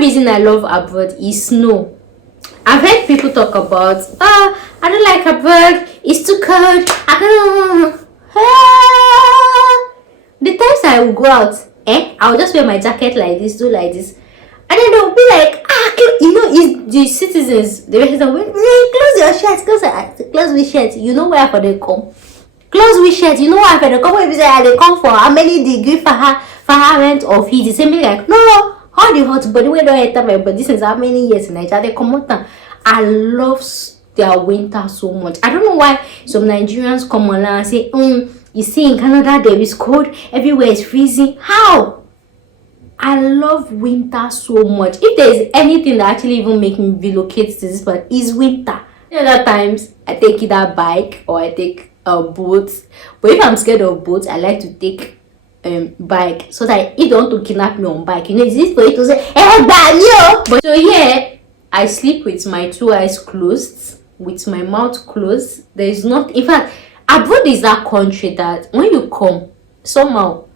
reason I love abroad is snow. I've heard people talk about, oh, I don't like abroad, it's too cold, I don't. The times I will go out, I'll just wear my jacket like this, do like this, and then they'll be like, it's the citizens, they will say, close your shirt, close with shirt, you know where for they come. Close with shirt, you know where for they come. When they come for how many degree Fahrenheit or heat, it's me like, no, how the hot body, we don't enter my body since how many years in Nigeria, they come out now. I love their winter so much. I don't know why some Nigerians come online and say, you see in Canada there is cold, everywhere is freezing. How? I love winter so much. If there is anything that actually even make me relocate to this part, is winter. The other times I take either bike or I take boats. But if I'm scared of boats, I like to take bike, so that if they want to kidnap me on bike, it's easy for you to say, but so yeah, I sleep with my 2 eyes closed, with my mouth closed. There is not, in fact, abroad is that country that when you come, somehow,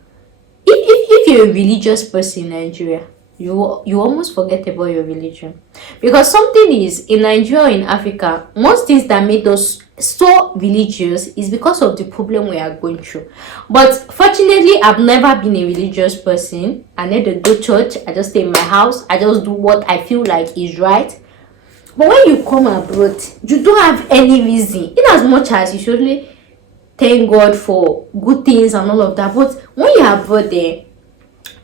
if you're a religious person in Nigeria, you almost forget about your religion. Because something is, in Nigeria or in Africa, most things that made us so religious is because of the problem we are going through. But fortunately, I've never been a religious person. I never go to church. I just stay in my house. I just do what I feel like is right. But when you come abroad, you don't have any reason, in as much as you should really thank God for good things and all of that. But when you are abroad there,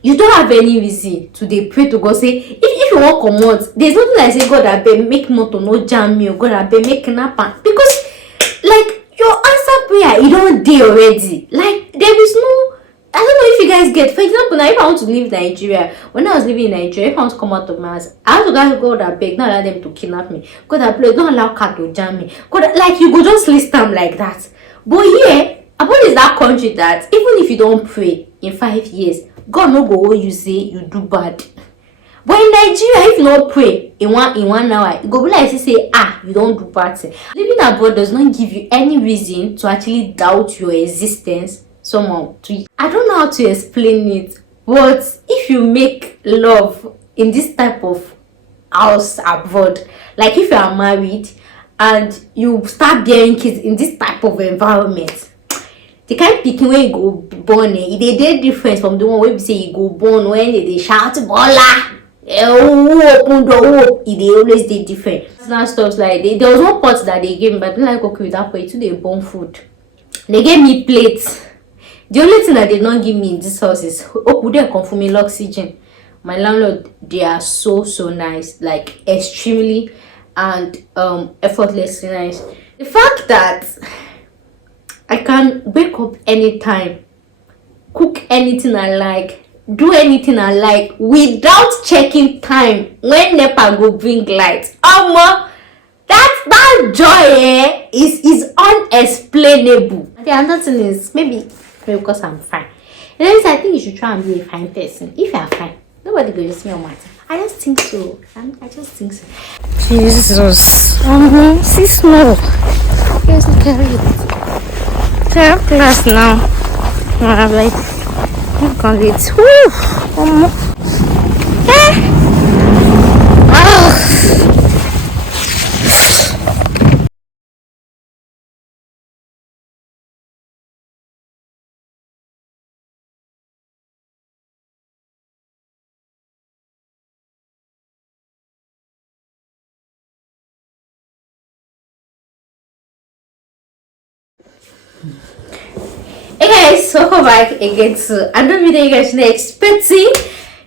you don't have any reason to dey pray to God, say if you want come out, there's nothing like say God abeg make motor no jam me, or God abeg make kidnap am, because like your answer prayer, it don't dey already. Like there is no, I don't know if you guys get. For example, now if I want to leave Nigeria, when I was living in Nigeria, if I want to come out of my house, I have to go God abeg, not allow them to kidnap me. God abeg, don't allow car to jam me. God, like you go just list them like that. But here, abroad is that country that even if you don't pray in 5 years, God no go you say you do bad. But in Nigeria, if you not pray in one hour, it go be like you say, you don't do bad thing. Living abroad does not give you any reason to actually doubt your existence somehow. I don't know how to explain it, but if you make love in this type of house abroad, like if you are married and you start bearing kids in this type of environment, the kind of pikin when you go born, they different from the one where we say you go born when they shout bola, open door, they always they different. Now stuff like there was one pot that they gave me, but I don't like okay with that pot. Too they burn food. They gave me plates. The only thing that they don't give me in this house is could they come for me oxygen. My landlord, they are so nice, like extremely and effortlessly nice. The fact that I can wake up anytime, cook anything I like, do anything I like without checking time when NEPA go bring light. That joy is unexplainable. The other thing is maybe because I'm fine. And then I think you should try and be a fine person. If you are fine, nobody will just me on matter. I just think so. I just think so. Jesus. See snow. Here's the carry. Third class now. I'm like, look at it. Woo! Hey guys, welcome back again to another video you guys are expecting.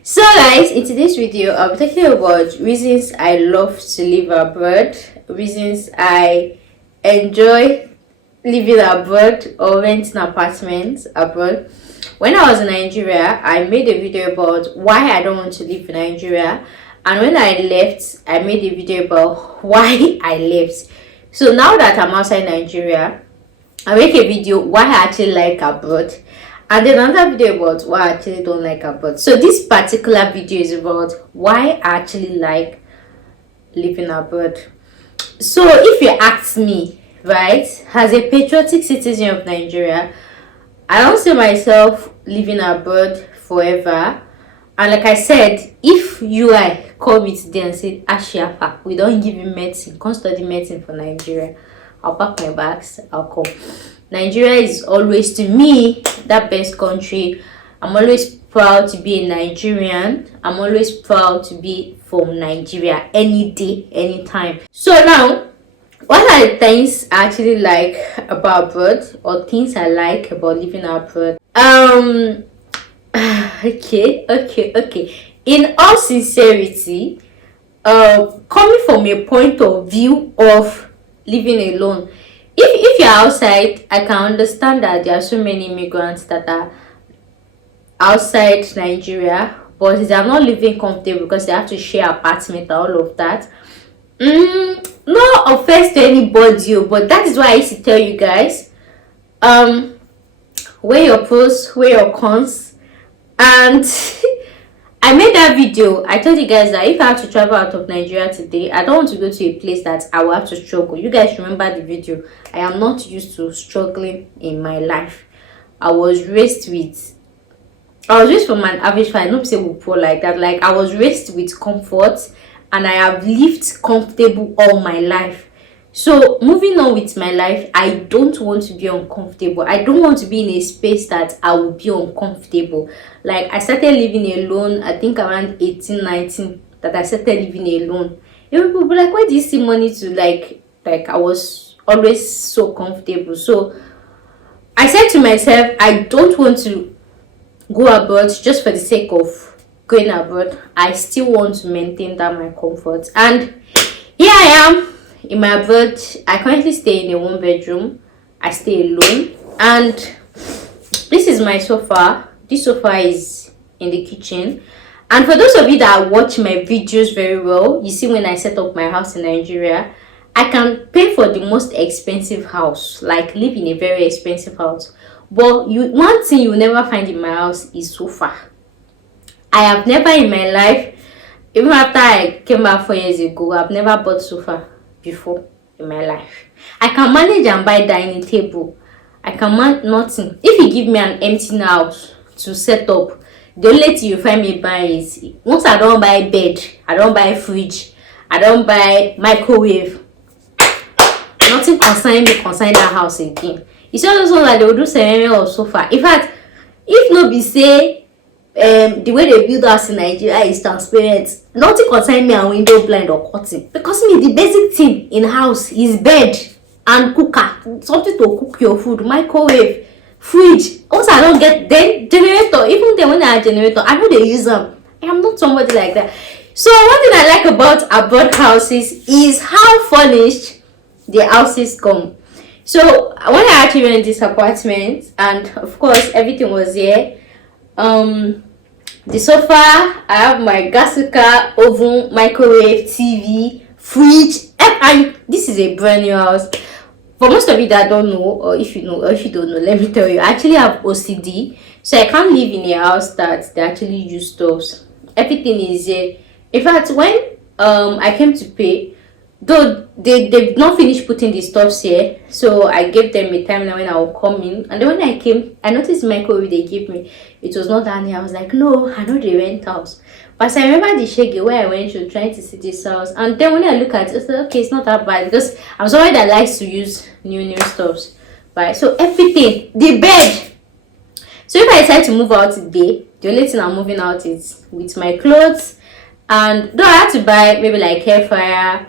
So guys, in today's video I'll be talking about reasons I love to live abroad, reasons I enjoy living abroad or renting apartments abroad. When I was in Nigeria, I made a video about why I don't want to live in Nigeria, and when I left, I made a video about why I left. So now that I'm outside Nigeria, I make a video why I actually like abroad, and then another video about why I actually don't like abroad. So this particular video is about why I actually like living abroad. So if you ask me, right, as a patriotic citizen of Nigeria, I don't see myself living abroad forever. And like I said, if you call me today and say, Ashiafa, we don't give you medicine, come study medicine for Nigeria, I'll pack my bags, I'll come. Nigeria is always, to me, that best country. I'm always proud to be a Nigerian. I'm always proud to be from Nigeria, any day, anytime. So now, what are the things I actually like about abroad, or things I like about living abroad? Okay. In all sincerity, coming from a point of view of living alone, if you're outside, I can understand that there are so many immigrants that are outside Nigeria, but they are not living comfortable because they have to share apartment and all of that. No offense to anybody, but that is why I used to tell you guys, weigh your pros, weigh your cons. And I made that video. I told you guys that if I have to travel out of Nigeria today, I don't want to go to a place that I will have to struggle. You guys remember the video. I am not used to struggling in my life. I was raised from an average family. I don't say we poor like that. Like, I was raised with comfort, and I have lived comfortable all my life. So moving on with my life, I don't want to be uncomfortable. I don't want to be in a space that I will be uncomfortable. Like, I started living alone, I think around 18, 19, that I started living alone. And people were like, where do you see money to, like I was always so comfortable. So I said to myself, I don't want to go abroad just for the sake of going abroad. I still want to maintain that my comfort. And here I am in my abroad. I currently stay in a 1-bedroom. I stay alone, and this is my sofa. This sofa is in the kitchen. And for those of you that watch my videos very well, you see when I set up my house in Nigeria, I can pay for the most expensive house, like live in a very expensive house, but one thing you will never find in my house is sofa. I have never in my life, even after I came back 4 years ago, I've never bought sofa before in my life. I can manage and buy dining table. I can manage nothing. If you give me an empty house to set up, the only thing you find me buying is, once I don't buy bed, I don't buy fridge, I don't buy microwave, nothing concern that house again. It's just so that they will do ceremony or sofa. In fact, if no be say the way they build house in Nigeria is transparent, nothing concern me and window blind or curtain, because me, the basic thing in house is bed and cooker, something to cook your food, microwave, fridge. Also, I don't get, then generator. Even then when I have generator, I know they use them. I am not somebody like that. So one thing I like about abroad houses is how furnished the houses come. So when I actually went this apartment, and of course everything was here, the sofa, I have my gas cooker, oven, microwave, TV, fridge, and this is a brand new house. For most of you that don't know, or if you know, or if you don't know, let me tell you, I actually have OCD, so I can't live in a house that they actually use stoves. Everything is here. In fact, when I came to pay, though they've not finished putting the stuffs here, so I gave them a time when I will come in. And then when I came, I noticed the microwave they gave me, it was not that new. I was like, no, I know they rent house. But I remember the shaggy where I went to trying to see this house, and then when I look at it, I said, okay, it's not that bad, because I'm somebody that likes to use new stuffs, right? So everything, the bed. So if I decide to move out today, the only thing I'm moving out is with my clothes. And though I had to buy maybe like air fryer,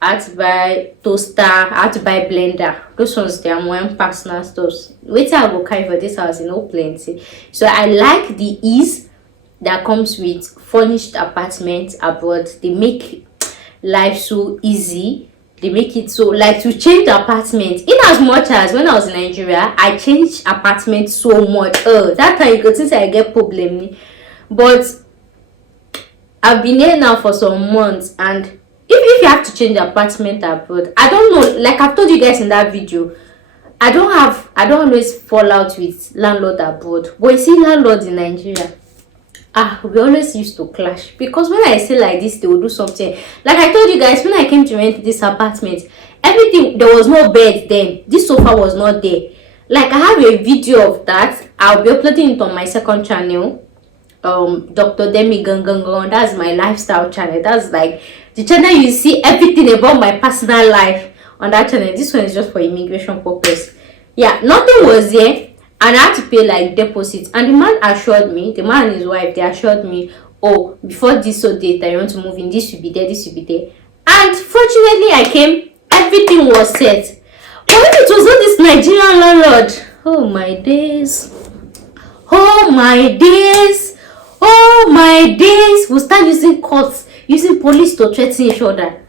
I had to buy toaster, I had to buy blender. Those ones, they are more personal stuffs. Wait till I go carry for this house, plenty. So I like the ease that comes with furnished apartments abroad. They make life so easy. They make it so, like, to change the apartment, in as much as when I was in Nigeria, I changed apartment so much. That time you could think I get problem, but I've been here now for some months, and if you have to change the apartment abroad, I don't know, like I've told you guys in that video, I don't always fall out with landlord abroad, but you see landlords in Nigeria, we always used to clash, because when I say like this, they will do something. Like I told you guys, when I came to rent this apartment, everything, there was no bed then, this sofa was not there. Like I have a video of that, I'll be uploading it on my second channel. Dr. Demi Gangangon. That's my lifestyle channel. That's like the channel you see everything about my personal life on that channel. This one is just for immigration purpose. Yeah, nothing was there, and I had to pay like deposits. And the man assured me, the man and his wife, they assured me, oh, before this so date that you want to move in, this will be there, this will be there. And fortunately, I came, everything was set. But when it was not this Nigerian landlord, oh my days, oh my days, oh my days, we'll start using courts, using police to threaten each other.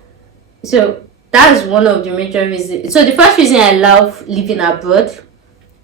So that's one of the major reasons. So the first reason I love living abroad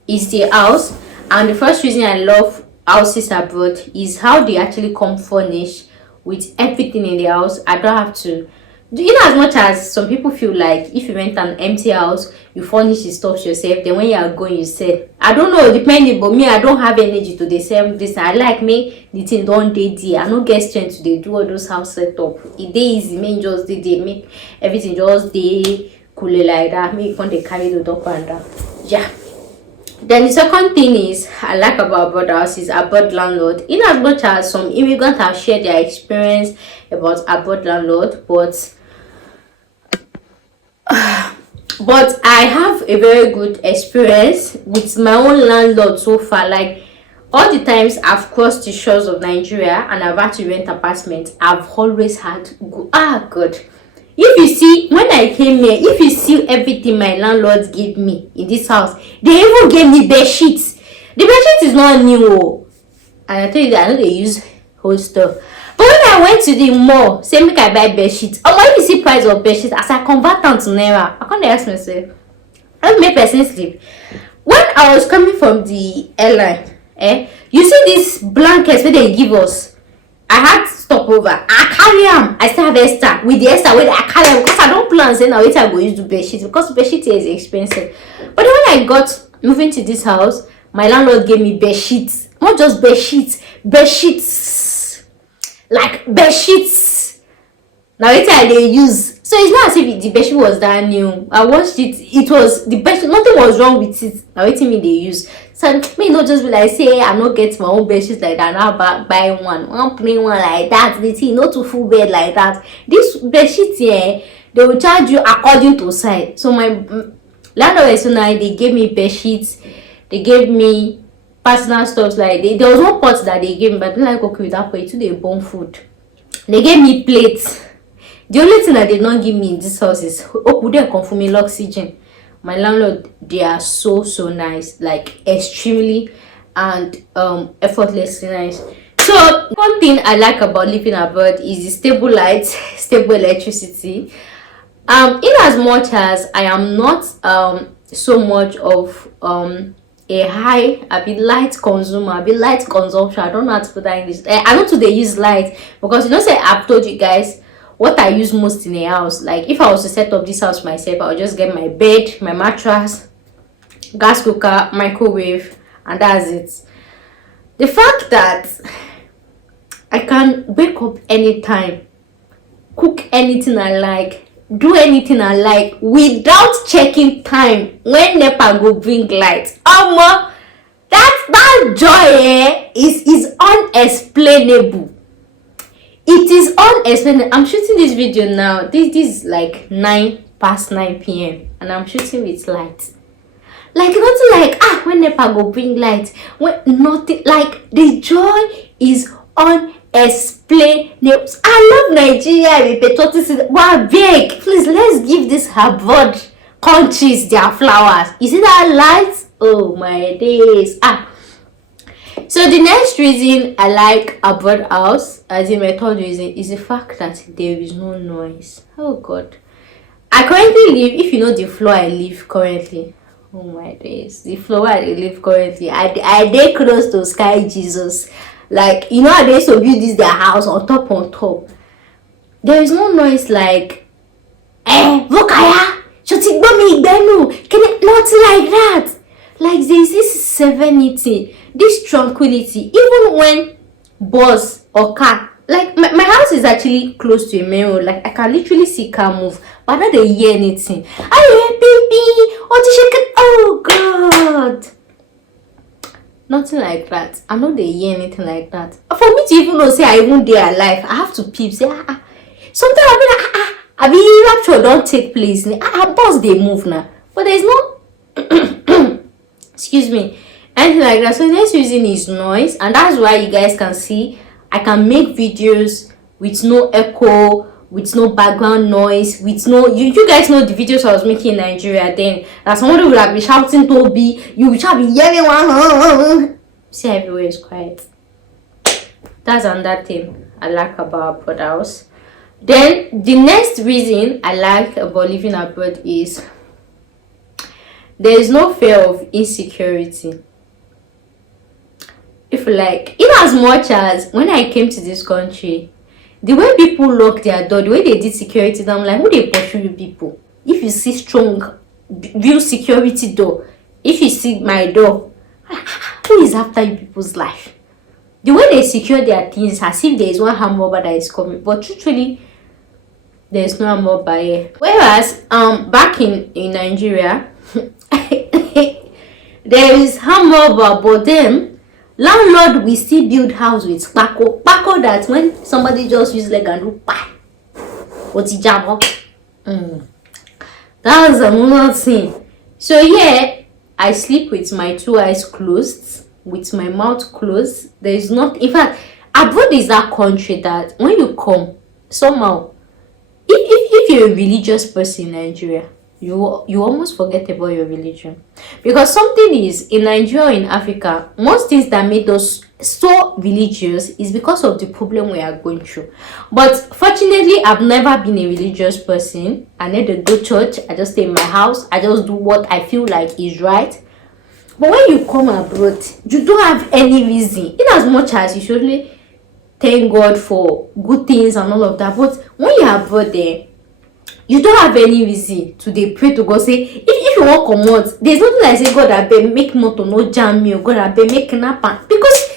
is the house, and the first reason I love houses abroad is how they actually come furnished with everything in the house. I don't have to, you know, as much as some people feel like if you rent an empty house, you furnish the stuff yourself, then when you are going, you sell. I don't know, depending, but me, I don't have energy to the same this. I like me the thing don't dey there. I no get strength to dey do all those house setup. It dey easy, me just dey make everything just dey cool like that. Me when they carry the up and down. Yeah. Then the second thing is I like about abroad house is abroad landlord. In as much as some immigrants have shared their experience about abroad landlord, but I have a very good experience with my own landlord so far. Like all the times I've crossed the shores of Nigeria and I've had to rent apartments, I've always had good. If you see, when I came here, if you see everything my landlord gave me in this house, they even gave me bed sheets. The bed sheet is not new, and I tell you that I know they use whole stuff. But when I went to the mall, say make I buy bed sheets. Oh, when you see price of bed sheets, as I convert them to NAIRA, I can't ask myself, how make person sleep? When I was coming from the airline, you see these blankets where they give us, I had to stop over. I carry them. I still have extra. With the extra way I carry them because I don't plan say now wait I go use the bed sheets because bed sheet is expensive. But then when I got moving to this house, my landlord gave me bed sheets. Not just bed sheets, bed sheets. Like bed sheets. Now it's how they use. So it's not as if the bed sheet was that new. I watched it. It was the bed sheet. Nothing was wrong with it. Now it's me they use. So me not just be like say I not get my own bed sheet like that. Now buy one plain one like that. The thing not to full bed like that. This bed sheet here, they will charge you according to size. So my landlord so now they gave me bed sheets. They gave me personal stuff like there was one pot that they gave me, but I don't like okay with that pot. Too they burn food. They gave me plates. The only thing that they don't give me in this house is they come for me oxygen. My landlord, they are so nice, like extremely and effortlessly nice. So one thing I like about living abroad is the stable lights, stable electricity. In as much as I am not so much of a high light consumer, light consumption. I don't know how to put that in English. I know they use light because you know say I've told you guys what I use most in a house. Like if I was to set up this house myself, I would just get my bed, my mattress, gas cooker, microwave, and that's it. The fact that I can wake up anytime, cook anything I like, do anything I like without checking time when NEPA go bring light. That joy is unexplainable. It is unexplainable. I'm shooting this video now. This is like 9 p.m. and I'm shooting with light. Like nothing like when NEPA go bring light. When nothing like the joy is unexplainable. I love Nigeria with patriotism. Wow, big. Please let's give this abroad countries their flowers. You see that light? Oh my days. So the next reason I like abroad house, as in my third reason, is the fact that there is no noise. Oh God. I currently live, if you know the floor I live currently, oh my days, the floor I live currently, I dey close to Sky Jesus. Like, you know how they used to build this their house on top. There is no noise like, Vokaya, Shotigbomi Igbenu, can it not like that? Like there is this serenity, this tranquility, even when bus or car, like my house is actually close to a main road, like I can literally see car move, but I don't hear anything. I hear baby, oh God. Nothing like that. I know they hear anything like that. For me to even know, say I even dey alive, I have to peep. Say sometimes I be like I be rapture don't take place. Boss they move now, but there's no excuse me, anything like that. So the next reason is noise, and that's why you guys can see I can make videos with no echo, with no background noise, with no you guys know the videos I was making in Nigeria then that somebody would have been shouting Toby, you would have been yelling one. See, everywhere is quiet. That's another thing I like about abroad house. Then the next reason I like about living abroad is there is no fear of insecurity. If like, in as much as when I came to this country, the way people lock their door, the way they did security, I'm like, who they pursue you people? If you see strong real security door, if you see my door, who is after you people's life? The way they secure their things as if there is one armed robber that is coming, but truthfully there is no armed robber here. Whereas back in Nigeria there is armed robber, but then landlord will still build house with kpako that when somebody just use leg and do pa otijabo. That's another thing. So yeah, I sleep with my two eyes closed, with my mouth closed. There is not, in fact, abroad is that country that when you come, somehow, if you're a religious person in Nigeria, you almost forget about your religion. Because something is, in Nigeria or in Africa, most things that made us so religious is because of the problem we are going through. But fortunately, I've never been a religious person. I never go to church. I just stay in my house. I just do what I feel like is right. But when you come abroad, you don't have any reason. In as much as you should only thank God for good things and all of that. But when you are abroad there, you don't have any reason to dey pray to God. Say if you want come out, there's nothing like say God abeg make motor no jam me, or God abeg make kidnap am, because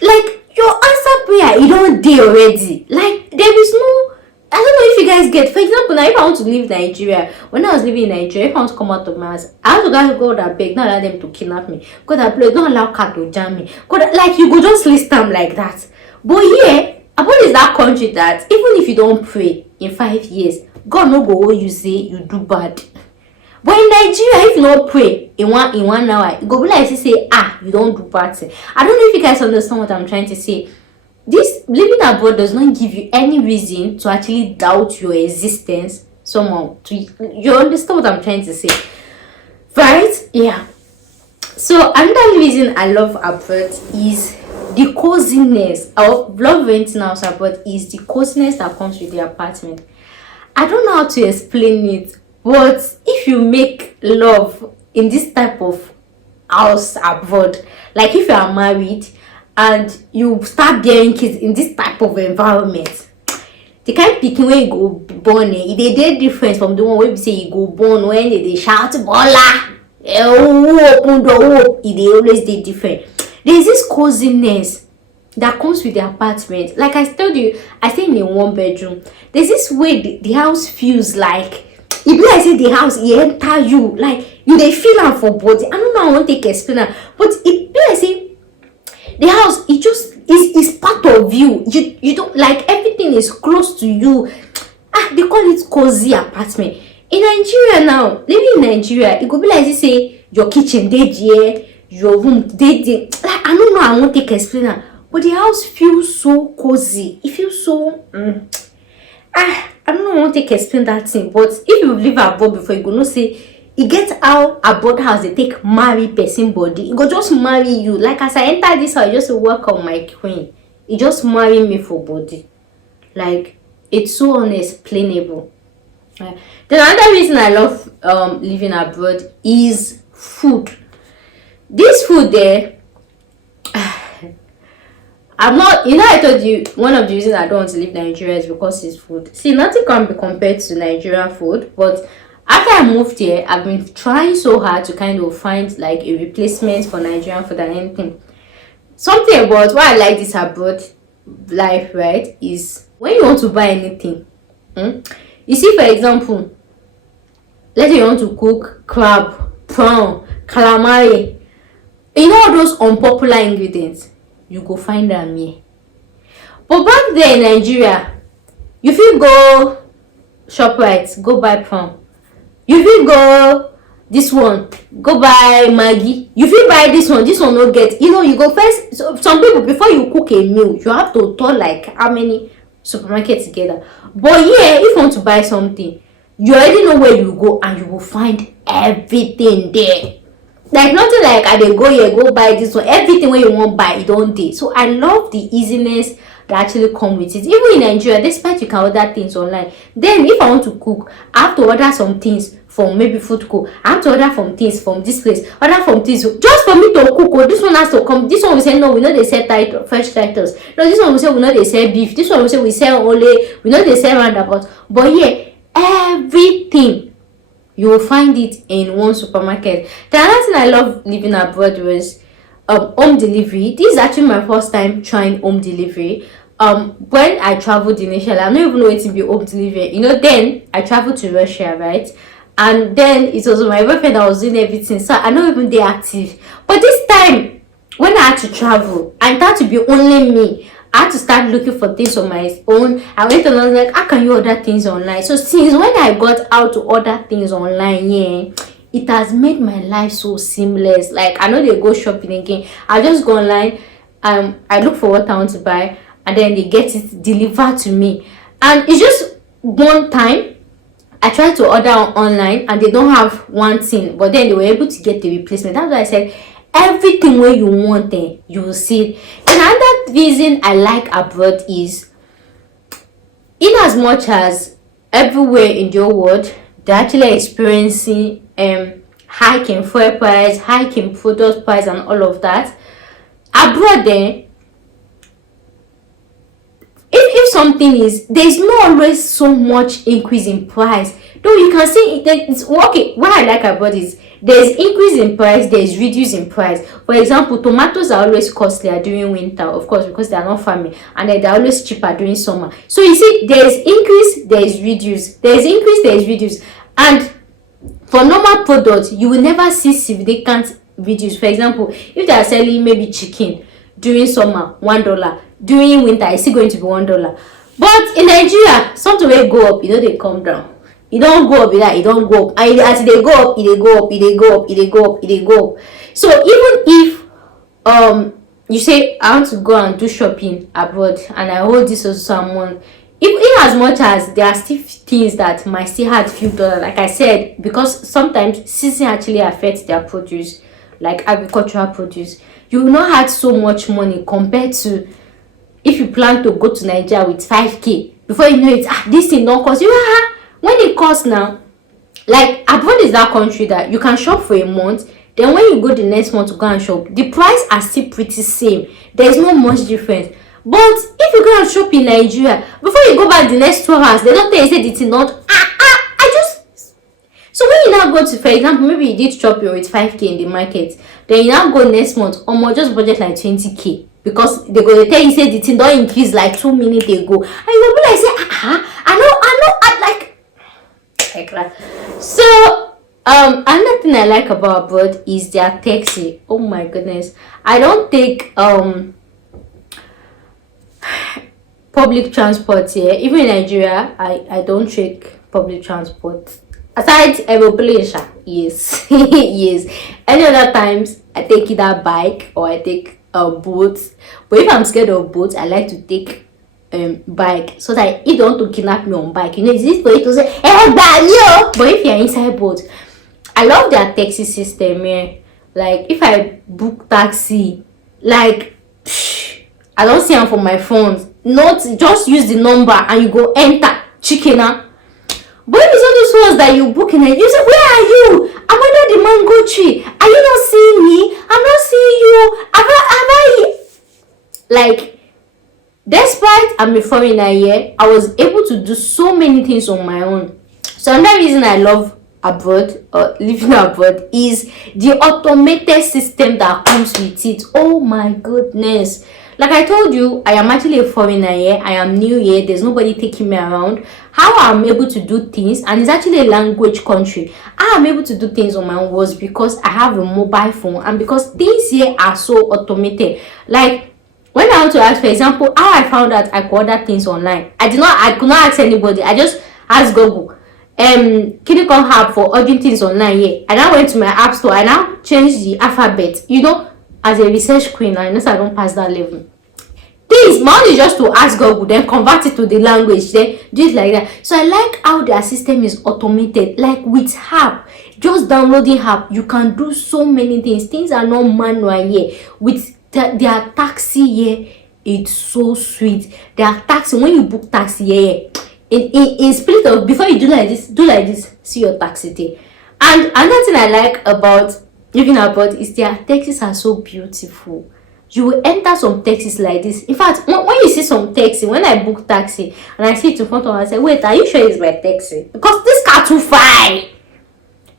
like your answer prayer e don dey already. Like there is no, I don't know if you guys get. For example, now if I want to leave Nigeria, when I was living in Nigeria, if I want to come out of my house, I have to go God abeg don't allow them to kidnap me, God abeg don't allow car to jam me, God, like you go just list them like that. But here, abroad is that country that even if you don't pray in 5 years, God no go you say you do bad. But in Nigeria, if you don't pray in one hour, it go be like you say you don't do bad thing. I don't know if you guys understand what I'm trying to say. This living abroad does not give you any reason to actually doubt your existence somehow. You understand what I'm trying to say, right? Yeah. So another reason I love abroad is the coziness. I love renting house abroad is the coziness that comes with the apartment. I don't know how to explain it, but if you make love in this type of house abroad, like if you are married and you start bearing kids in this type of environment, the kind of pikin wey you go born e dey different from the one wey be say you go born when they shout bola, who open door, who e dey always dey different. There's this coziness that comes with the apartment. Like I told you, I stay in a 1-bedroom. There's this way the house feels like, it be like say the house enter you, like you dey feel am for body. I don't know how I want to take explain am, but it be like say the house, it just is part of you. You don't, like everything is close to you. They call it cozy apartment. In Nigeria now, living in Nigeria, it could be like say your kitchen dey there, your room dey there. Like I don't know how I want to take explain am. But the house feels so cozy. It feels so I don't know how to explain that thing. But if you live abroad before, you go know say you get how abroad house they take marry person body. It go just marry you. Like as I enter this house, I just welcome my queen. It just marry me for body. Like it's so unexplainable. Then another reason I love living abroad is food. This food there, I'm not, I told you one of the reasons I don't want to leave Nigeria is because it's food. See, nothing can be compared to Nigerian food, but after I moved here, I've been trying so hard to kind of find like a replacement for Nigerian food and anything. Something about why I like this abroad life, right, is when you want to buy anything. You see, for example, let's say you want to cook crab, prawn, calamari. You know all those unpopular ingredients, you go find them here. But back there in Nigeria, you fit go ShopRite, go buy palm. You fit go this one, go buy Maggi. You fit buy this one no get. You know, you go first. So some people, before you cook a meal, you have to turn like how many supermarkets together. But yeah, if you want to buy something, you already know where you go and you will find everything there. Like nothing like I dey go here, go buy this one. Everything where you want buy, it don't dey. So I love the easiness that actually come with it. Even in Nigeria, despite you can order things online, then if I want to cook, I have to order some things from maybe Food Co. I have to order from things from this place, order from things just for me to cook. Oh, this one has to come. This one will say no, we know they sell fresh titles. No, this one will say we know they sell beef. This one will say we sell only, we know they sell roundabout. But yeah, everything you will find it in one supermarket. The other thing I love living abroad was home delivery. This is actually my first time trying home delivery. When I traveled initially, I don't even know it to be home delivery. You know, then I traveled to Russia, right? And then it was my boyfriend that was doing everything, so I don't even be active. But this time, when I had to travel, and it had to be only me, I had to start looking for things on my own. I went and I was like, how can you order things online? So since when I got out to order things online, yeah, it has made my life so seamless. Like I know they go shopping again. I just go online, I look for what I want to buy, and then they get it delivered to me. And it's just one time I tried to order online and they don't have one thing, but then they were able to get the replacement. That's why I said everything where you want there, you will see it. Another reason I like abroad is, in as much as everywhere in the world they're actually experiencing hike in fuel price, hike in product price and all of that, abroad there, if something is, there's not always so much increase in price. Though you can see it's okay. What I like about is there's increase in price, there's reduce in price. For example, tomatoes are always costlier during winter, of course, because they are not farming, and then they're always cheaper during summer. So you see, there's increase, there's reduce, there's increase, there's reduce. And for normal products, you will never see significant reduce. For example, if they are selling maybe chicken during summer, $1, during winter it's still going to be $1. But in Nigeria, something will go up, you know, they come down. It don't go up, it don't go up. And as they go up, it go up, it go up, it go up, it go up. So even if you say I want to go and do shopping abroad and I hold this to someone, in as much as there are still things that might still have few dollars, like I said, because sometimes season actually affects their produce, like agricultural produce. You will not have so much money compared to if you plan to go to Nigeria with 5k. Before you know it, this thing don't cost you. When it costs now, like abroad is that country that you can shop for a month, then when you go the next month to go and shop, the price are still pretty same. There's not much difference. But if you go and shop in Nigeria, before you go back the next 2 hours, they don't tell you say the thing not. So when you now go to, for example, maybe you did shopping with 5k in the market, then you now go next month, just budget like 20k. Because they're going to tell you say the thing don't increase like 2 minutes ago. And you will be like, say, like that. So another thing I like about abroad is their taxi. Oh my goodness. I don't take public transport here. Even in Nigeria, I don't take public transport. Aside aeroplane, yes. Yes. Any other times I take either bike or I take boats. But if I'm scared of boats, I like to take bike, so that if they want to kidnap me on bike, you know, it's easy for you to say, hey, but if you're inside boat, I love their taxi system here. Like if I book taxi, like I don't see them for my phone, not just use the number and you go enter chicken. But if it's all those ones that you book in it, you say, where are you? I'm under the mango tree. Are you not seeing me? I'm not seeing you. Am I like, despite I'm a foreigner here, I was able to do so many things on my own. So another reason I love abroad or living abroad is the automated system that comes with it. Oh my goodness. Like I told you, I am actually a foreigner here. I am new here. There's nobody taking me around. How I'm able to do things, and it's actually a language country. How I'm able to do things on my own was because I have a mobile phone, and because things here are so automated. Like when I want to ask, for example, how I found out I could order things online. I could not ask anybody. I just asked Google. Can you come help for ordering things online here? And I went to my app store and I changed the alphabet. You know, as a research queen, I know I don't pass that level. Things, my own is just to ask Google, then convert it to the language, then do it like that. So I like how their system is automated. Like with app, just downloading app, you can do so many things. Things are not manual here. With their taxi here, it's so sweet. Their taxi, when you book taxi here, in spirit of, before you do like this, see your taxi there. And another thing I like about living abroad is their taxis are so beautiful. You will enter some taxis like this. In fact, when you see some taxi, when I book taxi and I see it in front of me, I say, wait, are you sure it's my taxi? Because this car too fine.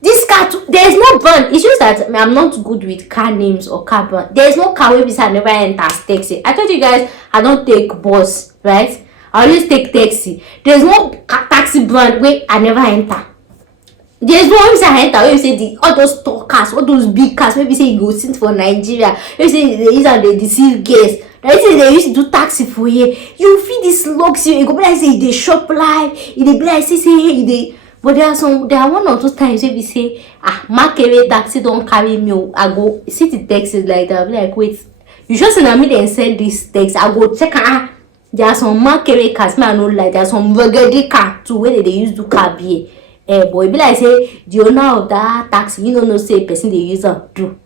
This car too, there's no brand. It's just that I'm not good with car names or car brand. There's no car where I never enter as taxi. I told you guys I don't take bus, right? I always take taxi. There's no taxi brand where I never enter. There's no way I enter where you say all those tall cars, all those big cars, maybe say you go sit for Nigeria, you say they use and they deceive guests. They say they used to do taxi for here. You feel this luxury, you go be like say they shop live, they be like say they. But there are one or two times where we say, market taxi don't carry me. I go sit the taxi like that. I be like, wait, you just send me then send this taxi. I go check. There are some market cars, me I know like there are some rugged car too where they use to car be. But it be like say the owner of that taxi, you know say person they use do.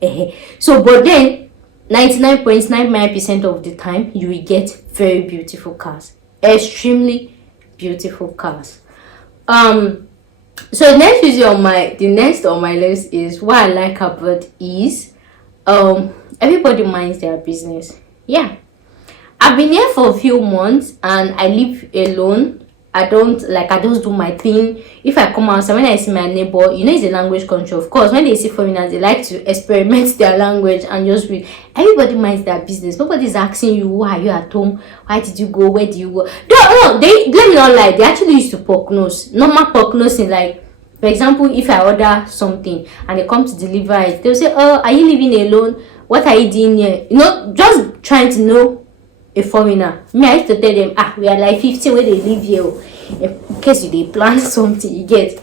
So but then 99.99% of the time you will get very beautiful cars, extremely beautiful cars. So the next on my list is what I like about is everybody minds their business. Yeah. I've been here for a few months and I live alone. I just do my thing. If I come outside, when I see my neighbor, you know it's a language country. Of course, when they see foreigners, they like to experiment their language and just read. Everybody minds their business. Nobody's asking you, why are you at home? Why did you go? Where do you go? No, let me not lie. They actually used to prognose. Normal prognosing, like, for example, if I order something and they come to deliver it, they'll say, oh, are you living alone? What are you doing here? You know, just trying to know a foreigner. Me, I used to tell them, we are like 15 where they live here. In case they plan something, you get.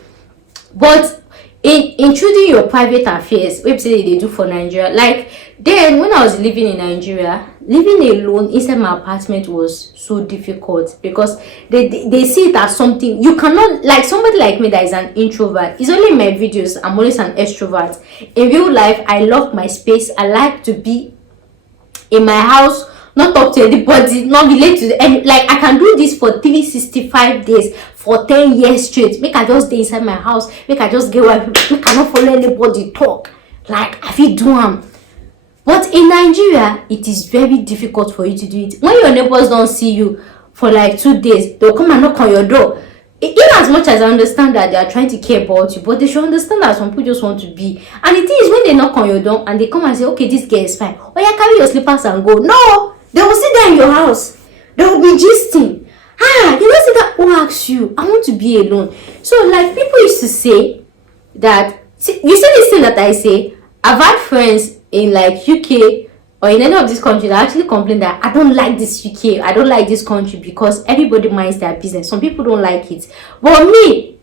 But in intruding your private affairs, website they do for Nigeria. Like then when I was living in Nigeria, living alone inside my apartment was so difficult because they see it as something you cannot, like somebody like me that is an introvert. It's only in my videos I'm always an extrovert. In real life, I love my space. I like to be in my house, not talk to anybody, not relate to any. Like I can do this for 365 days for 10 years straight. Make I just stay inside my house, make I just get away, make I not follow anybody talk. Like I feel do them. But in Nigeria, it is very difficult for you to do it. When your neighbors don't see you for like 2 days, they'll come and knock on your door. In as much as I understand that they are trying to care about you, but they should understand that some people just want to be. And the thing is, when they knock on your door and they come and say, okay, this girl is fine, oh yeah, carry your slippers and go. No, they will sit there in your house. They will be gisting. You know, see that who asks you, I want to be alone. So like people used to say that, see, you see this thing that I say, I've had friends in like UK or in any of these countries that actually complain that I don't like this UK, I don't like this country because everybody minds their business. Some people don't like it. But me,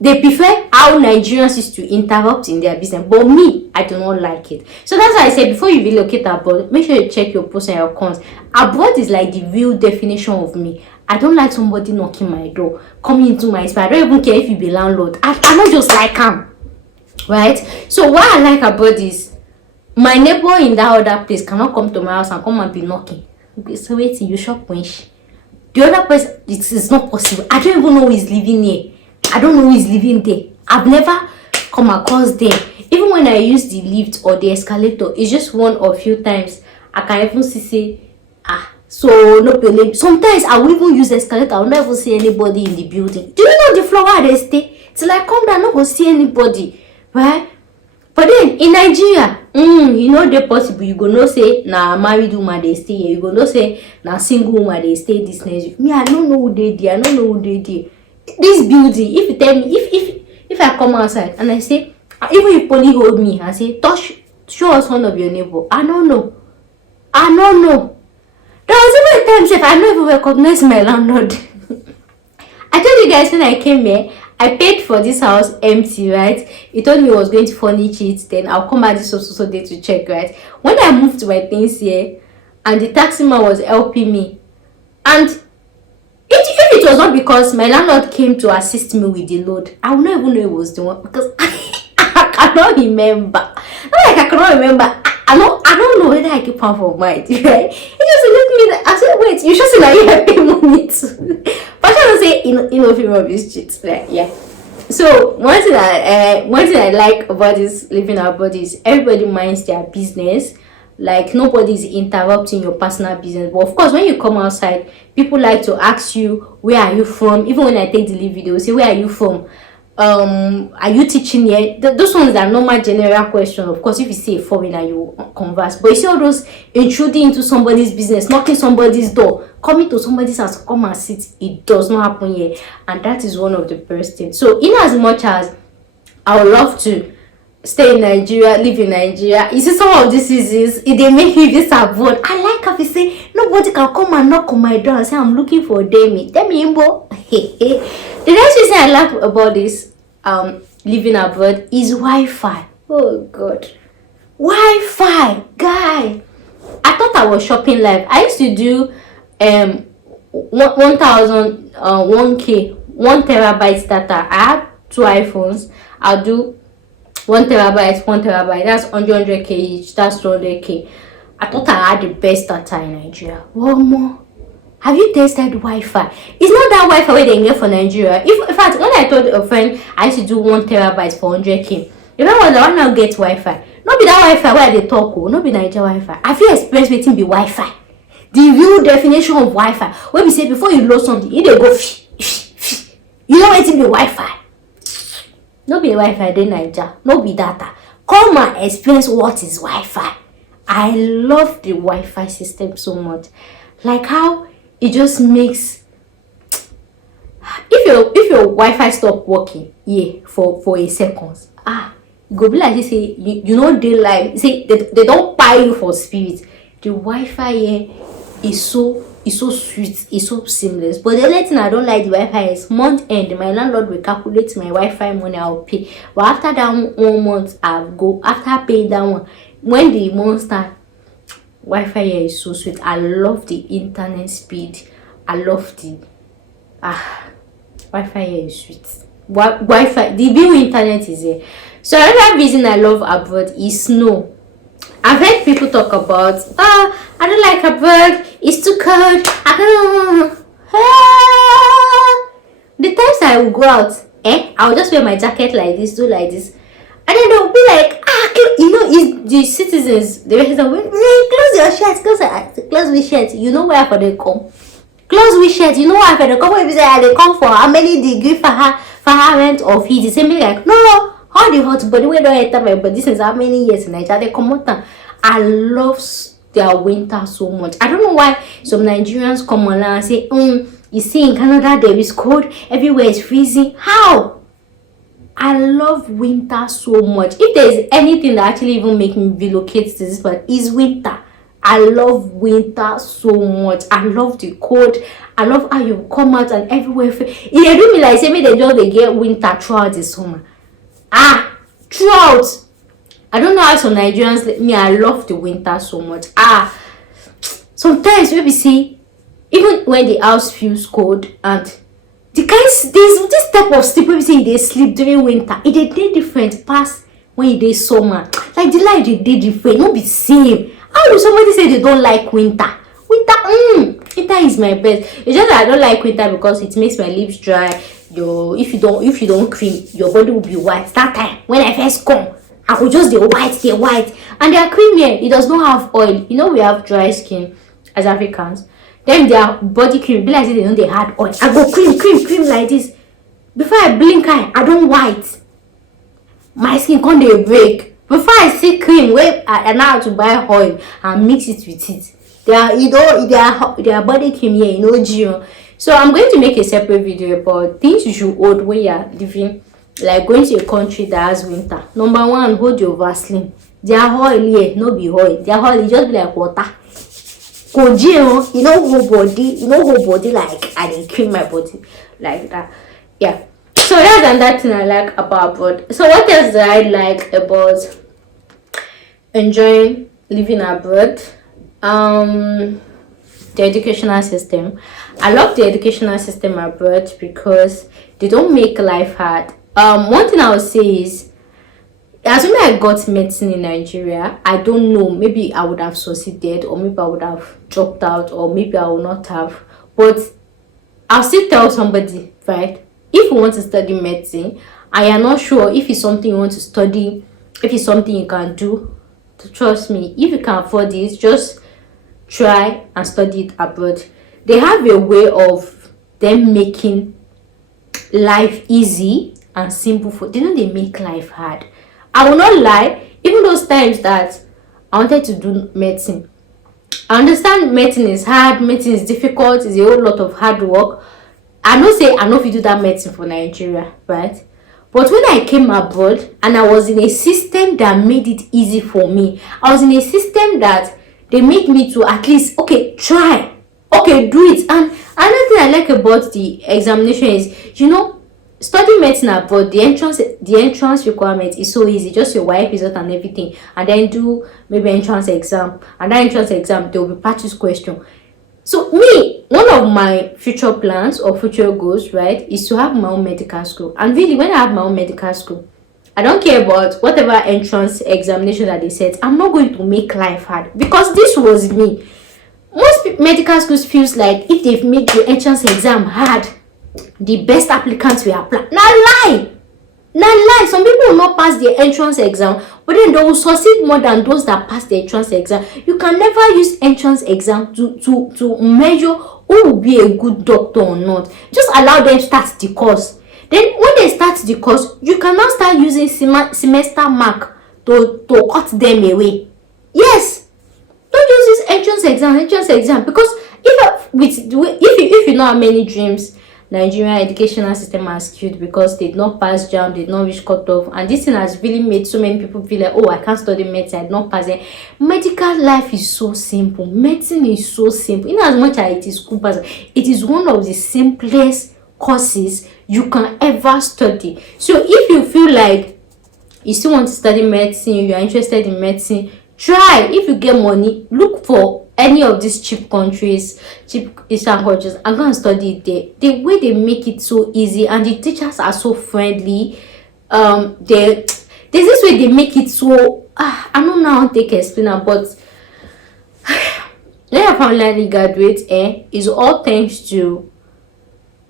they prefer how Nigerians used to interrupt in their business. But me, I do not like it. So that's why I say before you relocate abroad, make sure you check your pros and your cons. Abroad is like the real definition of me. I don't like somebody knocking my door, coming into my space. I don't even care if you be landlord. I don't just like him. Right? So what I like abroad is my neighbor in that other place cannot come to my house and come and be knocking. Okay, so wait till you shop winch. The other person, it is not possible. I don't even know who is living here. I don't know who is living there. I've never come across them. Even when I use the lift or the escalator, it's just one or few times. I can even say, so no problem. Sometimes I will even use escalator. I will never see anybody in the building. Do you know the floor where they stay? Till I come down, I not go see anybody. Right? But then in Nigeria, you know they possible. You go no say na married woman they stay here. You go no say na single woman they stay this Nigeria. Me, I don't know who they there. I don't know who they there. This building, if you tell me, if I come outside and I say, even if police hold me and say, show us one of your neighbor. I don't know. There was even a time if I don't even recognize my landlord. I told you guys when I came here, I paid for this house empty, right? He told me he was going to furnish it, then I'll come back this so day to check, right? When I moved my things here, and the taxi man was helping me, and if it was not because my landlord came to assist me with the load, I would not even know it was the one, because I cannot remember. Not like I cannot remember. I don't know whether I keep on for mind, right? He just looked at me. I said, "Wait, you should say that you have pay money too." But I don't say female of this shit, right? Yeah. So one thing I like about this living abroad is everybody minds their business. Like nobody is interrupting your personal business. But of course, when you come outside, people like to ask you, "Where are you from?" Even when I take the live video, say, "Where are you from? Are you teaching here?" Those ones are normal general question. Of course, if you see a foreigner, you converse. But you see all those intruding into somebody's business, knocking somebody's door, coming to somebody's house, come and sit. It does not happen here, and that is one of the best things. So, in as much as I would love to stay in Nigeria, live in Nigeria, you see some of these reasons, it they make me this abroad. I like how you say nobody can come and knock on my door and say I'm looking for Demi Imbo. The next reason I like about this living abroad is Wi-Fi. Oh God, Wi-Fi, guy. I thought I was shopping live. I used to do 1,000 1K 1 terabyte data. I had 2 iPhones. I'll do 1 terabyte. That's 100K each. That's 200K. I thought I had the best data in Nigeria. One more. Have you tested Wi-Fi? It's not that Wi-Fi where they get for Nigeria. In fact, when I told a friend I used to do 1 terabyte for 100K, if I was the one now get Wi-Fi, not be that Wi-Fi where they talk, not be Nigeria Wi-Fi. Have you experienced waiting be Wi-Fi? The real definition of Wi-Fi. When we say before you load something, you they go you know waiting be Wi-Fi. No be Wi-Fi then Nigeria, no be data. Come and experience what is Wi-Fi. I love the Wi-Fi system so much. Like how it just makes, if your Wi-Fi stop working, for a second, you go be like this, say you know they like say they don't buy you for spirit. The Wi-Fi here is so sweet, it's so seamless. But the only thing I don't like the Wi-Fi is month end. My landlord will calculate my Wi-Fi money I'll pay. But after that 1 month I'll go, after paying that one, when the month start, Wi-Fi here is so sweet. I love the internet speed. I love the Wi-Fi here is sweet. Wi-Fi, the view internet is here. So another reason I love abroad is snow. I've heard people talk about, I don't like abroad, it's too cold, I don't. The times I will go out, I'll just wear my jacket like this, do like this, and then they'll be like, you know, it's the citizens, the residents, close your shirts, close with shirts. You know where for they come? Close with shirts. You know where for they come? When they come for how many degree Fahrenheit or heat? They say me like, no, how the hot body we don't enter my body since how many years in Nigeria they come out. I love their winter so much. I don't know why some Nigerians come along and say, you see in Canada there is cold, everywhere is freezing. How? I love winter so much. If there's anything that actually even make me relocate to this part, is winter. I love winter so much. I love the cold. I love how you come out and everywhere. If they do me like say me they get winter throughout the summer. Throughout. I don't know how some Nigerians like me. I love the winter so much. Sometimes maybe see, even when the house feels cold and the guys, there's this type of sleep when we say they sleep during winter. It a day different past when it is summer. Like the life they did different, not be same. How do somebody say they don't like winter? Winter is my best. It's just that I don't like winter because it makes my lips dry. If you don't cream, your body will be white. That time when I first come, I will just the white, and their cream here, it does not have oil. You know we have dry skin as Africans. Then their body cream be like they know they had oil. I go cream like this. Before I blink eye, I don't white. My skin can't they break. Before I see cream, where I know how to buy oil and mix it with it. Their body cream here, Gio. So I'm going to make a separate video about things you should hold when you're living, like going to a country that has winter. Number one, hold your Vaseline. Their oil here, no be oil. Their oil is just be like water. Whole body like I didn't cream my body like that. Yeah. So that's another thing I like about abroad. So what else do I like about enjoying living abroad? The educational system. I love the educational system abroad because they don't make life hard. One thing I would say is, assuming I got medicine in Nigeria, I don't know, maybe I would have succeeded, or maybe I would have dropped out, or maybe I would not have. But I'll still tell somebody, right? If you want to study medicine and you're not sure if it's something you want to study, if it's something you can do, trust me, if you can afford it, just try and study it abroad. They have a way of them making life easy and simple for them. They make life hard. I will not lie, even those times that I wanted to do medicine, I understand medicine is hard, medicine is difficult, it's a whole lot of hard work. I know say I know if you do that medicine for Nigeria, right? But when I came abroad and I was in a system that made it easy for me, I was in a system that they made me to at least, okay, try, okay, do it. And another thing I like about the examination is, studying medicine abroad, the entrance requirement is so easy. Just your wife result and everything, and then do maybe entrance exam, and that entrance exam there will be practice question. So me, one of my future plans or future goals, right, is to have my own medical school. And really, when I have my own medical school, I don't care about whatever entrance examination that they set. I'm not going to make life hard, because this was me. Most medical schools feels like if they've made the entrance exam hard, the best applicants will apply. Now lie. Some people will not pass the entrance exam, but then they will succeed more than those that pass the entrance exam. You can never use entrance exam to measure who will be a good doctor or not. Just allow them start the course. Then when they start the course, you can now start using semester mark to cut them away. Yes, don't use this entrance exam, because if you know how many dreams Nigerian educational system has killed because they did not pass JAM, they did not reach cutoff, and this thing has really made so many people feel like, oh, I can't study medicine, I did not pass it. Medical life is so simple. Medicine is so simple. In as much as it is school pass, it is one of the simplest courses you can ever study. So if you feel like you still want to study medicine, you are interested in medicine, try. If you get money, look for any of these cheap countries, cheap Eastern countries, and go and study it there. The way they make it so easy, and the teachers are so friendly. There's this way they make it so I don't know how they can explain it, but when I finally graduate, is all thanks to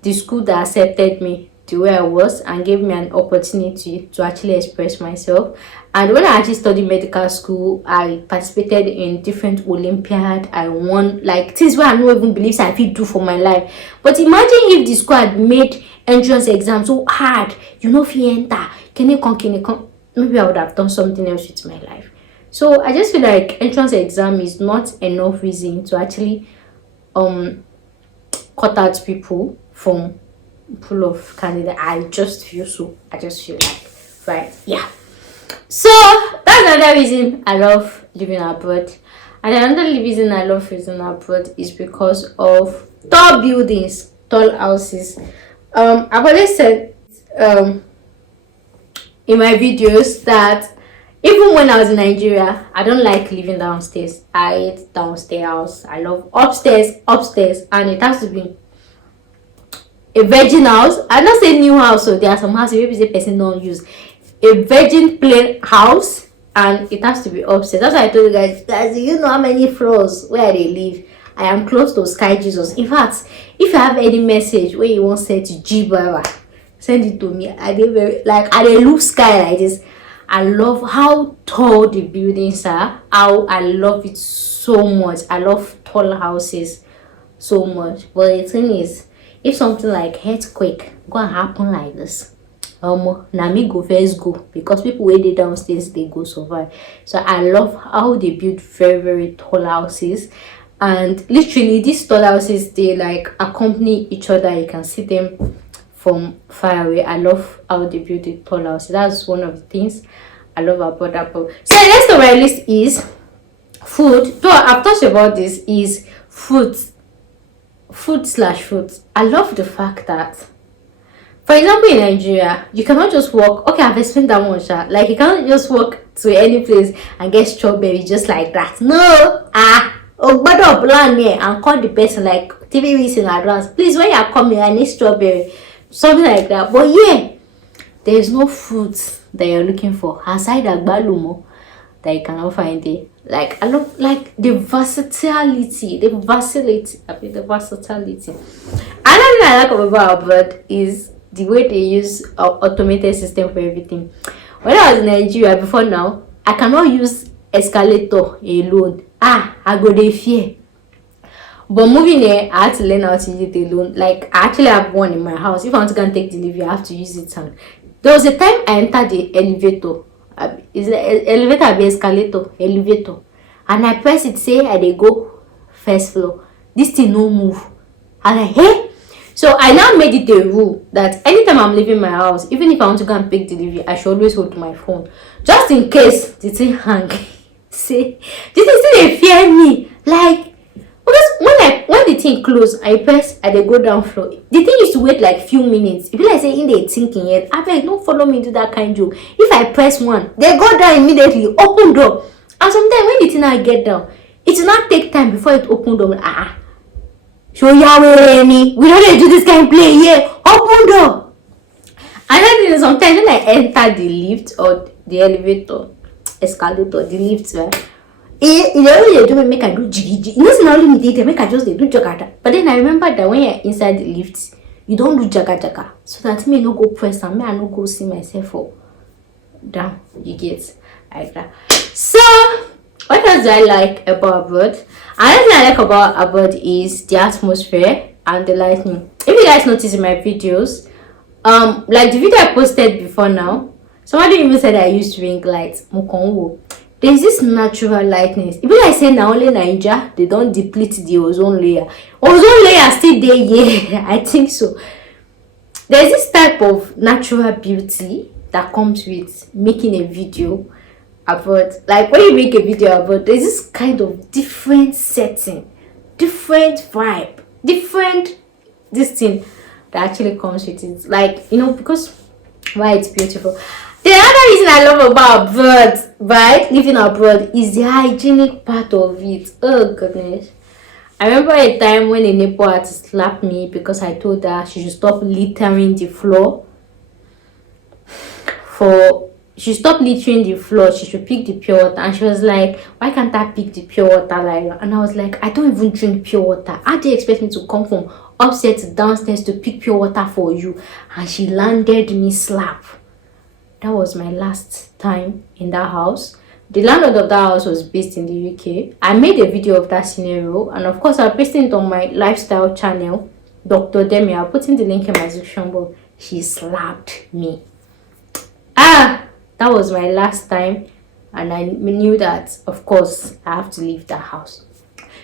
the school that accepted me the way I was and gave me an opportunity to actually express myself. And when I actually studied medical school, I participated in different Olympiad. I won like things where I don't even believe I could do for my life. But imagine if the school had made entrance exam so hard, if you enter, can you come? Maybe I would have done something else with my life. So I just feel like entrance exam is not enough reason to actually cut out people from pool of candidates. I just feel like, right? Yeah. So that's another reason I love living abroad. And another reason I love living abroad is because of tall buildings, tall houses. I've always said in my videos that even when I was in Nigeria, I don't like living downstairs. I hate downstairs house. I love upstairs, and it has to be a virgin house. I don't say new house, so there are some houses maybe the person don't use. A virgin plain house, and it has to be upstairs. That's why I told you guys, you know how many floors where they live. I am close to Sky Jesus. In fact, if you have any message where you want to send to G Baba, send it to me. I look sky like this. I love how tall the buildings are. I love it so much. I love tall houses so much. But the thing is, if something like earthquake gonna happen like this, na me go first go, because people wey dey downstairs they go survive. So I love how they build very, very tall houses. And literally these tall houses, they like accompany each other. You can see them from far away. I love how they build the tall houses. That's one of the things I love about that. So the next on my list is food. Though I've talked about this, is food slash fruit. I love the fact that, for example, in Nigeria, you cannot just walk. Okay, I've explained that one, Sha. Like, you cannot just walk to any place and get strawberry just like that. No, better plan here and call the person like 3 weeks in advance. Please, when you are coming, I need strawberry, something like that. But yeah, there is no fruit that you're looking for aside agbalumo that you cannot find it. Like, I love like the versatility. Another thing I like about abroad is the way they use automated system for everything. When I was in Nigeria before now, I cannot use escalator alone. I go dey fear. But moving here, I had to learn how to use it alone. Like, I actually have one in my house. If I want to go and take delivery, I have to use it. And there was a time I entered the elevator. Is the elevator be escalator? Elevator. And I press it, say I dey go first floor. This thing no move. And like, hey. So I now made it a rule that anytime I'm leaving my house, even if I want to go and pick delivery, I should always hold my phone, just in case the thing hang. See, this is still they fear me. Like, because when the thing close, I press and they go down floor. The thing used to wait like few minutes. If you like say in they thinking yet, I beg don't follow me into that kind of joke. If I press one, they go down immediately, open door. And sometimes when the thing I get down, it will not take time before it open door. Show Yahweh me. We don't do this kind of play here. Open door. Another thing is sometimes when I enter the lift or the elevator, escalator, the lift, right? They do make I do jiggy. You know, not only me, they make I just do jagata. But then I remember that when you're inside the lift, you don't do jaga. So that me no go press and me I no go see myself for down. You get like that. So what else do I like about abroad? Another thing I like about abroad is the atmosphere and the lightning. If you guys notice in my videos, like the video I posted before now, somebody even said I used ring lights. There's this natural lightness. If I say now only Nigeria, they don't deplete the ozone layer. Ozone layer still there, yeah. I think so. There's this type of natural beauty that comes with making a video about, like when you make a video about, there's this kind of different setting, different vibe, different this thing that actually comes with it. Like, you know, because why it's beautiful. The other reason I love about abroad, right, living abroad, is the hygienic part of it. Oh goodness. I remember a time when a neighbor had to slap me because I told her she should stop littering the floor. She stopped littering the floor, she should pick the pure water. And she was like, why can't I pick the pure water like that? And I was like, I don't even drink pure water. How do you expect me to come from upstairs to downstairs to pick pure water for you? And she landed me slap. That was my last time in that house. The landlord of that house was based in the UK. I made a video of that scenario, and of course I'll paste it on my lifestyle channel, Dr. Demi. I'll put in the link in my description box. She slapped me. That was my last time, and I knew that of course I have to leave that house.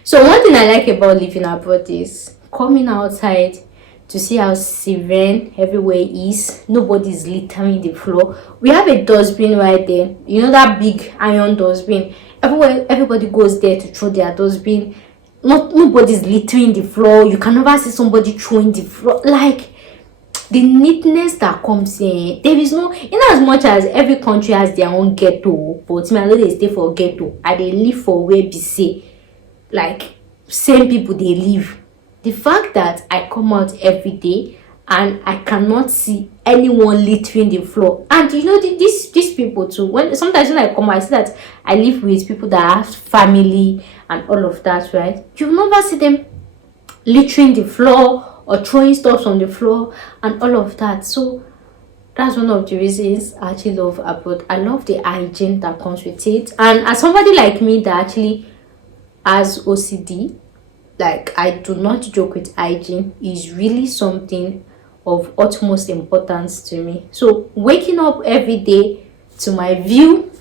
So one thing I like about living abroad is coming outside to see how serene everywhere is. Nobody's littering the floor. We have a dustbin right there. You know that big iron dustbin. Everywhere, everybody goes there to throw their dustbin. Nobody's littering the floor. You can never see somebody throwing the floor. Like, the neatness that comes in, there is no, in as much as every country has their own ghetto, but me I know they stay for ghetto. And they live for where be say, like, same people they live. The fact that I come out every day and I cannot see anyone littering the floor, and you know these people too. Sometimes when I come out, I see that I live with people that have family and all of that, right? You never see them littering the floor or throwing stuff on the floor and all of that. So that's one of the reasons I actually love abroad. I love the hygiene that comes with it, and as somebody like me that actually has OCD, like I do not joke with hygiene, is really something of utmost importance to me. So waking up every day to my view,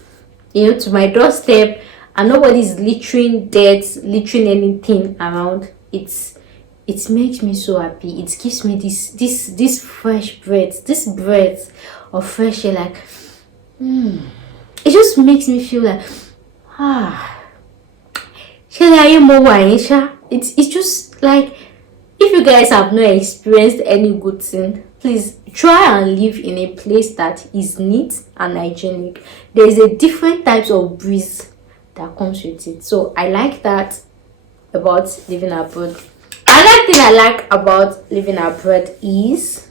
to my doorstep, and nobody's littering dirt, littering anything around, it makes me so happy. It gives me this fresh breath, this breath of fresh air. Like, it just makes me feel like, it's just like, if you guys have not experienced any good thing, please try and live in a place that is neat and hygienic. There is a different types of breeze that comes with it. So I like that about living abroad. Another thing I like about living abroad is,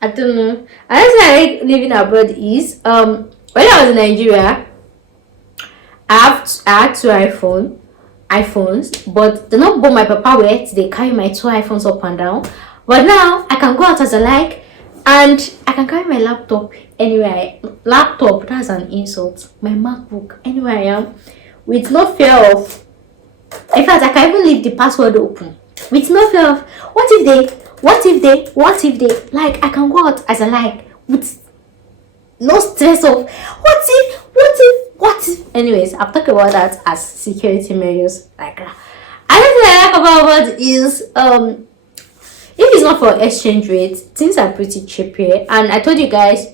I don't know. Another thing I like living abroad is when I was in Nigeria, I had two iPhones, but they're not both my papa were. They carry my two iPhones up and down. But now I can go out as I like, and I can carry my laptop anywhere. Laptop, that's an insult. My MacBook, anywhere I am, with no fear of. In fact, I can even leave the password open with no fear of what if they. Like, I can go out as I like with no stress of what if. Anyways, I've talked about that as security measures. Like that. Another thing I like about is if it's not for exchange rates, things are pretty cheap here. And I told you guys,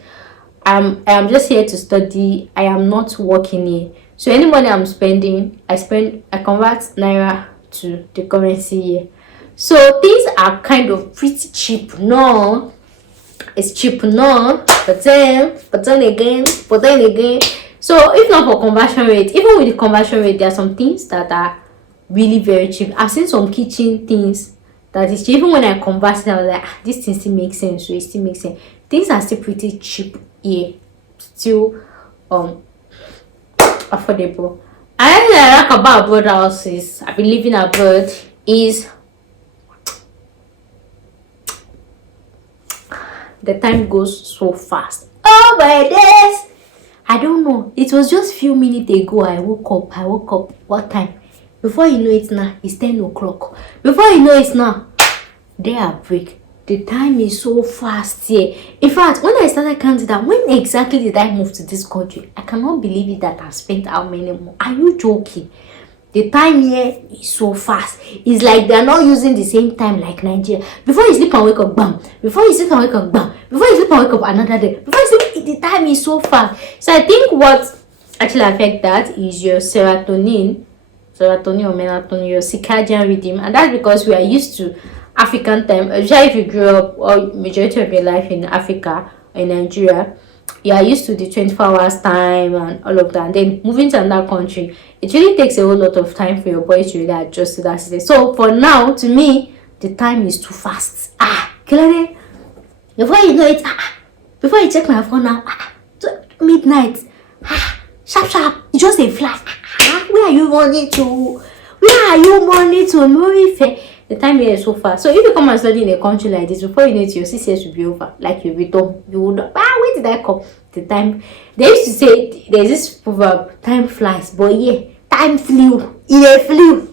I am just here to study. I am not working here. So any money I'm spending, I convert NAIRA to the currency here. So things are kind of pretty cheap. No, it's cheap, no, but then again. So if not for conversion rate, even with the conversion rate, there are some things that are really very cheap. I've seen some kitchen things that is cheap. Even when I convert it, I was like, this thing still makes sense. So it still makes sense. Things are still pretty cheap here, still affordable. Another thing I like about abroad houses, I've been living abroad, is the time goes so fast. Oh my days! I don't know. It was just few minutes ago I woke up. What time? Before you know it now, it's 10 o'clock. Before you know it now, day are break. The time is so fast here. In fact, when I started counting down, when exactly did I move to this country? I cannot believe it that I've spent how many more. Are you joking? The time here is so fast. It's like they're not using the same time like Nigeria. Before you sleep and wake up, bam. Before you sleep and wake up, bam. Before you sleep and wake up another day. Before you sleep, the time is so fast. So I think what actually affects that is your serotonin or melatonin, your circadian rhythm. And that's because we are used to African time. Especially if you grew up or majority of your life in Africa or in Nigeria, you are used to the 24 hours time and all of that. And then moving to another country, it really takes a whole lot of time for your body to really adjust to that system. So for now, to me, the time is too fast. Kilade. Before you know it, before you check my phone now, midnight, sharp, it's just a flash. Where are you running to? The time here is so fast. So if you come and study in a country like this, before you know it, your 6 years will be over. Like you'll be done. You would not. Where did I come? The time. They used to say there's this proverb, time flies, but yeah, time flew. It flew.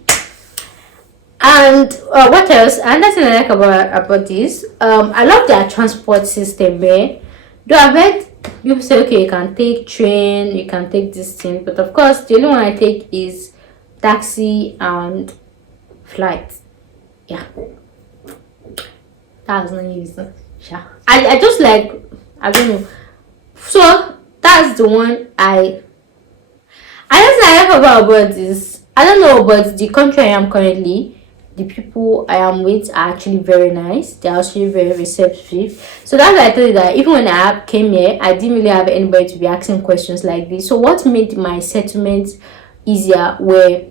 And what else? Another thing I like about this, I love their transport system there. Though I've heard people say, okay, you can take train, you can take this thing, but of course the only one I take is taxi and flight. Yeah, that's not easy. I just like, I don't know. So that's the one I don't like about this. I don't know, but the country I am currently, the people I am with are actually very nice. They're actually very receptive. So that's why I told you that even when I came here, I didn't really have anybody to be asking questions like this. So what made my settlement easier were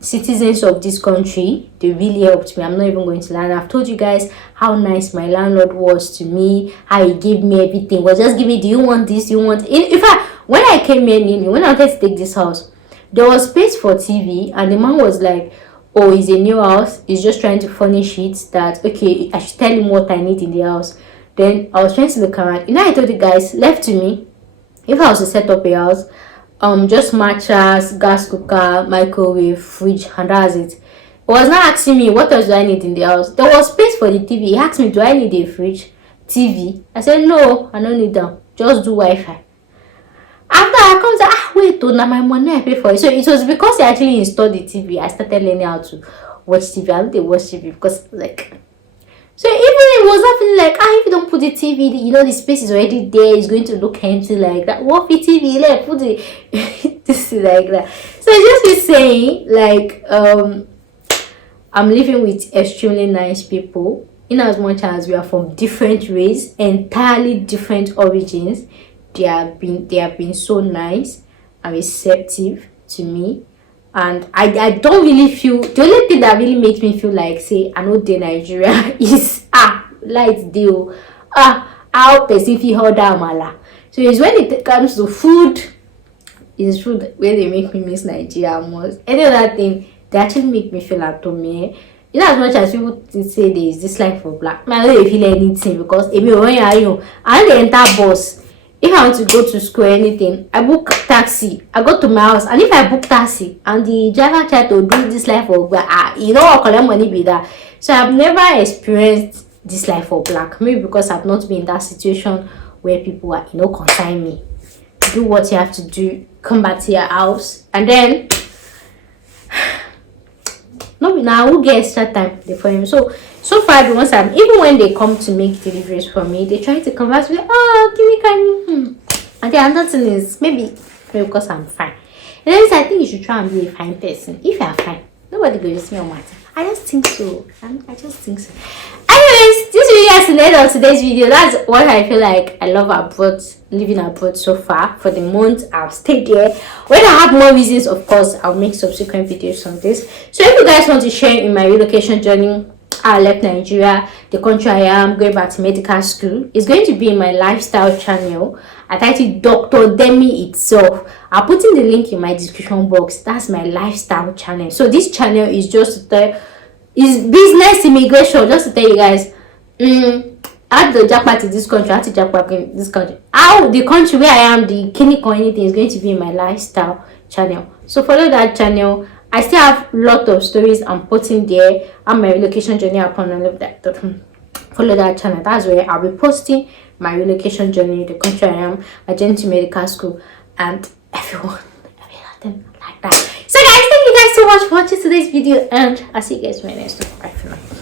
citizens of this country. They really helped me. I'm not even going to lie. I've told you guys how nice my landlord was to me, how he gave me everything. Was just give me, do you want this, you want in fact, when I came here, when I wanted to take this house, there was space for TV, and the man was like, oh, it's a new house, he's just trying to furnish it, that okay, I should tell him what I need in the house. Then I was trying to look around. I told the guys, left to me, if I was to set up a house, just mattress, gas cooker, microwave, fridge, and that's it. He was not asking me what else do I need in the house. There was space for the TV. He asked me, do I need a fridge, TV? I said no, I don't need them. Just do Wi-Fi. After I come to wait, now my money I pay for it. So it was because he actually installed the TV. I started learning how to watch TV. I don't watch TV because like. So even it was not feeling like if you don't put the TV, you know the space is already there. It's going to look empty like that. What the TV? Like put it this is like that. So just be saying like I'm living with extremely nice people. In as much as we are from different race, entirely different origins, they have been so nice and receptive to me. And I don't really feel, the only thing that really makes me feel like say I know the Nigeria is light deal how person feel how that mala. So it's when it comes to food, it's food where they make me miss Nigeria most. Any other thing they actually make me feel at home. You know, as much as people say there is dislike for black, I don't feel anything because if you when I the enter bus. If I want to go to school or anything, I book taxi. I go to my house, and if I book taxi and the driver try to do this life for black, you know what collect money be that. So I've never experienced this life for black. Maybe because I've not been in that situation where people are, consign me. Do what you have to do, come back to your house, and then no be now who get extra time for him. So far the ones even when they come to make deliveries for me, they try to converse with and the other thing is maybe because I'm fine. And then I think you should try and be a fine person. If you are fine, nobody will just me on matter. I just think so. I just think so. Anyways, this video is the end of today's video. That's what I feel like I love abroad, living abroad so far. For the month I've stayed here. When I have more reasons, of course, I'll make subsequent videos on this. So if you guys want to share in my relocation journey, I left Nigeria, the country I am, going back to medical school, it's going to be in my lifestyle channel. I titled Dr. Demi itself. I'll put in the link in my description box. That's my lifestyle channel. So this channel is just to tell, is business immigration, just to tell you guys how to jackpot in this country, how to jackpot in this country, how the country where I am, the clinic or anything is going to be in my lifestyle channel. So follow that channel. I still have a lot of stories I'm putting there and my relocation journey upon all of that. Follow that channel. That's where I'll be posting my relocation journey, the country I am, my journey to medical school, and everything like that. So guys, thank you guys so much for watching today's video, and I'll see you guys in my next one. Bye for now.